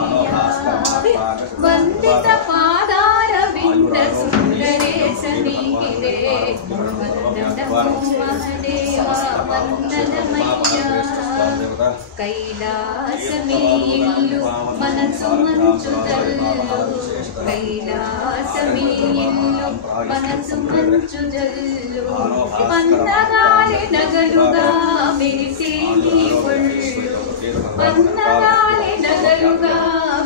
వందనమయ్యా వందిత పాదార వింద సుందరేశ నీకిదే వందనమో మహదేవా వందనమయ్యా కైలాసమే ఇల్లు మనసు మంచుదల్లు కైలాసమే ఇల్లు మనసు మంచుదల్లు వందగాలి నగలుగా మెరిసే నీ ఒళ్ళు వందగాలి నగలుగా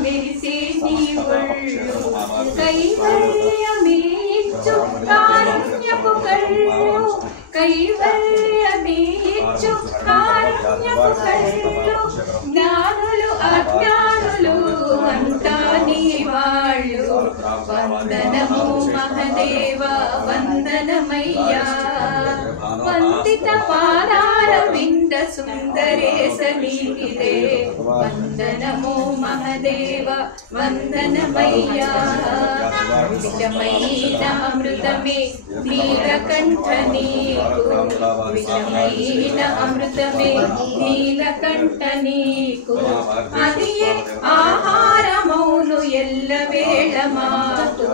మెరిసే నీ ఒళ్ళు కైవల్యమే ఇచ్చు కారుణ్యపు కళ్ళు కైవల్యమే ఇచ్చు కారుణ్యపు కళ్ళు జ్ఞానులు అజ్ఞానులు అంతా నీ వాళ్ళు వందనమో మహదేవ వందనమయ్యా వందిత పాదార వింద సుందరేశ నీకిదే వందనమో మహదేవ వందనమయ్యా విషమైన అమృతమే నీలకంఠ నీకు విషమైన అమృతమే నీలకంఠ నీకు అదియే ఆహారమౌను ఎల్లవేళ మాకు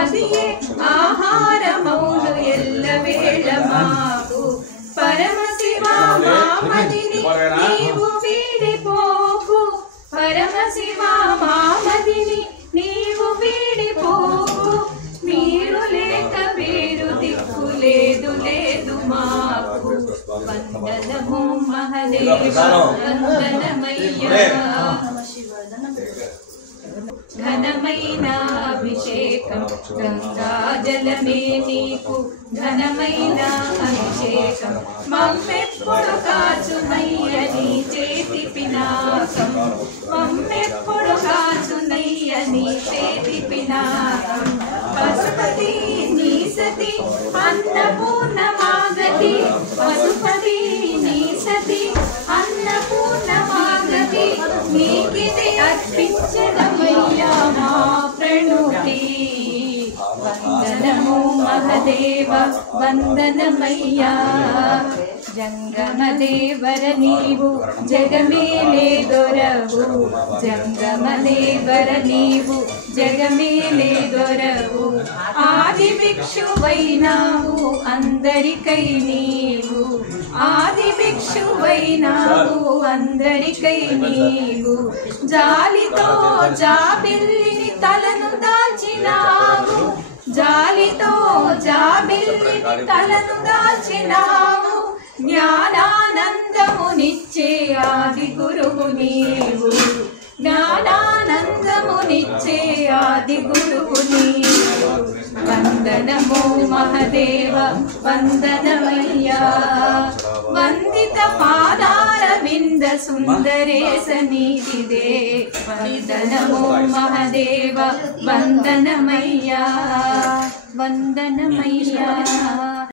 అదియే ఆహారమౌను ఎల్లవేళ మాకు పరమశివ మామదిని నీవు వీడిపోకు పరమశివ మామదిని నీవు వీడిపోకు మీరు లేక వేరు దిక్కు లేదు లేదు మాకు వందనమో మహదేవ వందనమయ్యా ఘనమైన అభిషేకం గంగాజలమే నీకు ఘనమైన అభిషేకం మమ్మెప్పుడు కాచునయ్య నీ చేతి పినాకం మమ్మెప్పుడు కాచునయ్య నీ చేతి పినాకం పశుపతి నీ సతి అన్నపూర్ణమాగతి పశుపతి నీ సతి అన్నపూర్ణమాగతి నీకిది అర్పించదమయ్యా మా ప్రణుతి వందనమో మహదేవ వందనమయ్యా జంగమదేవర నీవు జగమేలే దొరవు జంగమదేవర నీవు జగమేలే దొరవు ఆది భిక్షువైనావు అందరికై నీవు ఆది భిక్షువైనావు అందరికై నీవు జాలితో జాబిల్లిని తలను దాల్చినావు జాలితో జాబిల్లిని తలను దాల్చినావు జ్ఞానానందమునిచ్చే ఆది గురువు నీవు జ్ఞానానందమునిచ్చే ఆది గురువు నీవు వందనమో మహదేవ వందనమయ్యా వందిత పాదార వింద సుందరేశ నీకిదే వందనమో మహదేవ వందనమయ్యా వందనమయ్యా